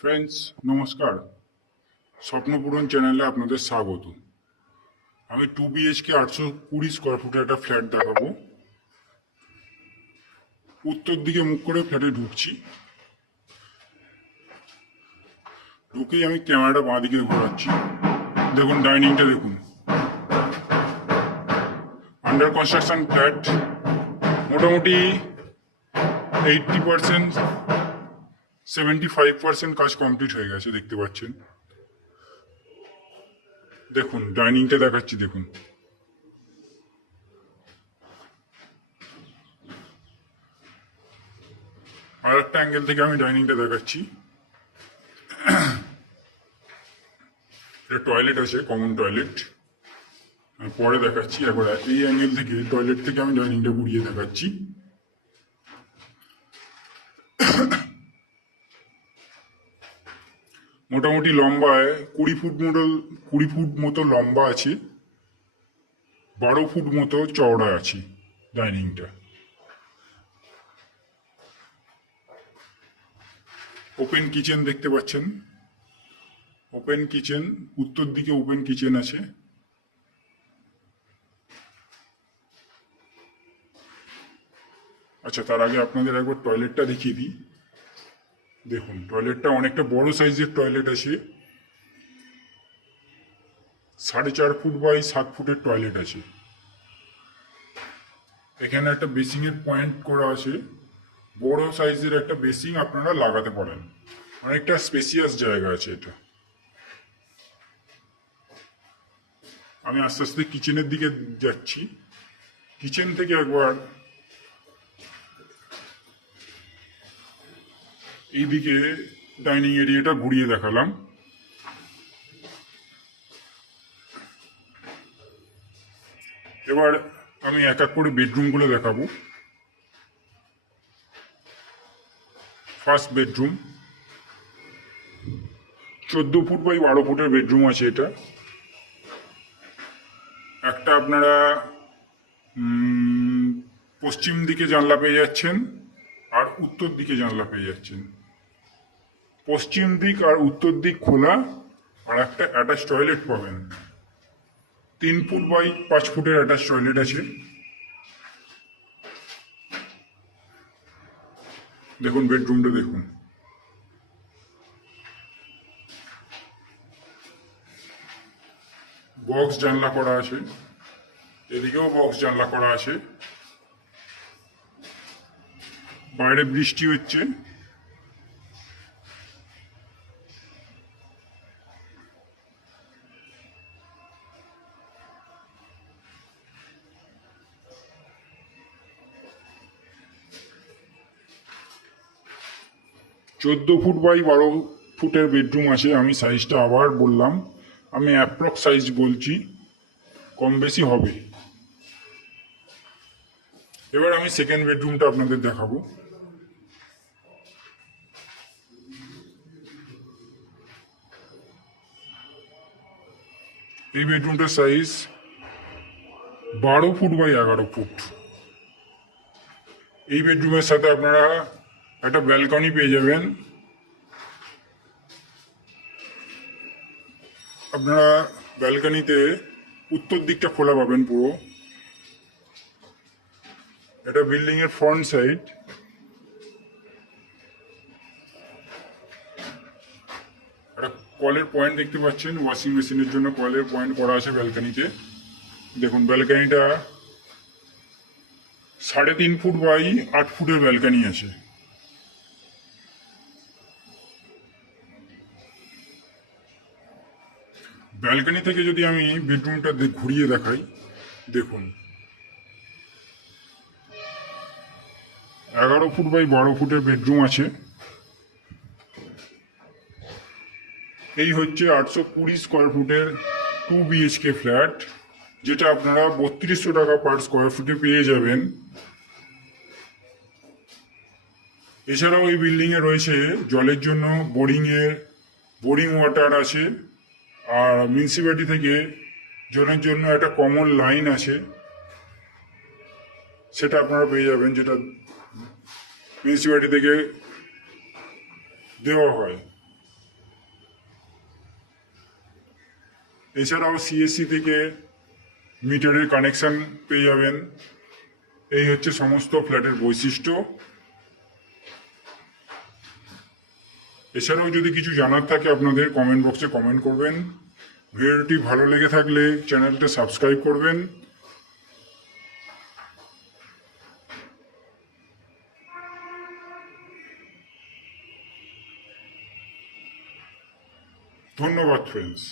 Friends, নমস্কার। স্বপ্নপূরণ চ্যানেলে আপনাদের স্বাগত। আমি 2 BHK 820 স্কোয়ার ফুটের একটা ফ্ল্যাট দেখাবো। উত্তর দিকে মুখ করে ফ্ল্যাটে ঢুকছি। ঢুকেই আমি ক্যামেরাটা বাঁ দিকে ঘোরাচ্ছি। দেখুন, ডাইনিংটা দেখুন। Under construction flat. মোটামুটি 80%, 75% কাজ কমপ্লিট হয়ে গেছে, দেখতে পাচ্ছেন। দেখুন, ডাইনিংটা দেখাচ্ছি, দেখুন। আর একটা অ্যাঙ্গেল থেকে আমি ডাইনিংটা দেখাচ্ছি। এটা টয়লেট আছে, কমন টয়লেট। আমি পরে দেখাচ্ছি। একবার এই অ্যাঙ্গেল থেকে, টয়লেট থেকে আমি ডাইনিংটা ঘুরিয়ে দেখাচ্ছি। মোটামুটি লম্বায় 20 ফুট মতো লম্বা আছে, 12 ফুট মতো চওড়া আছে ডাইনিংটা। ওপেন কিচেন দেখতে পাচ্ছেন। ওপেন কিচেন, উত্তর দিকে ওপেন কিচেন আছে। আচ্ছা, তার আগে আপনাদের একবার টয়লেটটা দেখিয়ে দিই। দেখুন, টয়লেটটা অনেকটা বড় সাইজের টয়লেট আছে। 4.5 ফুট বাই 7 ফুটের টয়লেট আছে। এখানে একটা বেসিংয়ের পয়েন্ট করা আছে। বড় সাইজের একটা বেসিং আপনারা লাগাতে পারেন। অনেকটা স্পেসিয়াস জায়গা আছে এটা। আমি আস্তে আস্তে কিচেনের দিকে যাচ্ছি। কিচেন থেকে একবার এইদিকে ডাইনিং এরিয়াটা ঘুরিয়ে দেখালাম। এবার আমি এক এক করে বেডরুমগুলো দেখাবো। ফার্স্ট বেডরুম, 14 ফুট বাই 12 ফুটের বেডরুম আছে এটা। একটা আপনারা পশ্চিম দিকে জানলা পেয়ে যাচ্ছেন, আর উত্তর দিকে জানলা পেয়ে যাচ্ছেন। পশ্চিম দিক আর উত্তর দিক খোলা, আর একটা অ্যাটাচ টয়লেট পাবেন। 3 ফুট বাই 5 ফুটের অ্যাটাচ টয়লেট আছে। দেখুন, বেডরুমটা দেখুন। বক্স জানলা করা আছে, এদিকেও বক্স জানলা করা আছে। বাইরে বৃষ্টি হচ্ছে। চোদ্দ ফুট বাই 12 ফুটের বেডরুম আছে। আমি সাইজটা আবার বললাম, আমি অ্যাপ্রক্স সাইজ বলছি, কম বেশি হবে। এবার আমি সেকেন্ড বেডরুমটা আপনাদের দেখাবো। এই বেডরুমটার সাইজ 12 ফুট বাই 11 ফুট। এই বেডরুমের সাথে আপনারা একটা ব্যালকনি পেয়ে যাবেন। আপনারা ব্যালকনিতে উত্তর দিকটা খোলা পাবেন পুরো। এটা বিল্ডিং এর ফ্রন্ট সাইড। একটা কলের পয়েন্ট দেখতে পাচ্ছেন, ওয়াশিং মেশিনের জন্য কলের পয়েন্ট করা আছে ব্যালকনিতে। দেখুন, ব্যালকনিটা 3.5 ফুট বাই 8 ফুটের ব্যালকনি আছে। ব্যালকনি থেকে যদি আমি বেডরুমটা ঘুরিয়ে দেখাই, দেখুন, 11 ফুট বাই 12 ফুটের বেডরুম আছে। এই হচ্ছে 820 স্কোয়ার ফুটের 2 BHK ফ্ল্যাট, যেটা আপনারা 3200 টাকা পার স্কোয়ার ফুটে পেয়ে যাবেন। এছাড়াও এই বিল্ডিংয়ে রয়েছে জলের জন্য বোরিং ওয়াটার আছে। আর মিউনিসিপ্যালিটি থেকে জলের জন্য একটা কমন লাইন আছে, সেটা আপনারা পেয়ে যাবেন, যেটা মিউনিসিপ্যালিটি থেকে দেওয়া হয়। এছাড়াও সিএসসি থেকে মিটারের কানেকশন পেয়ে যাবেন। এই হচ্ছে সমস্ত ফ্ল্যাটের বৈশিষ্ট্য। এছাড়াও যদি কিছু জানার থাকে আপনাদের কমেন্ট বক্সে কমেন্ট করবেন। ভিডিওটি ভালো লেগে থাকলে চ্যানেলটা সাবস্ক্রাইব করবেন। ধন্যবাদ ফ্রেন্ডস।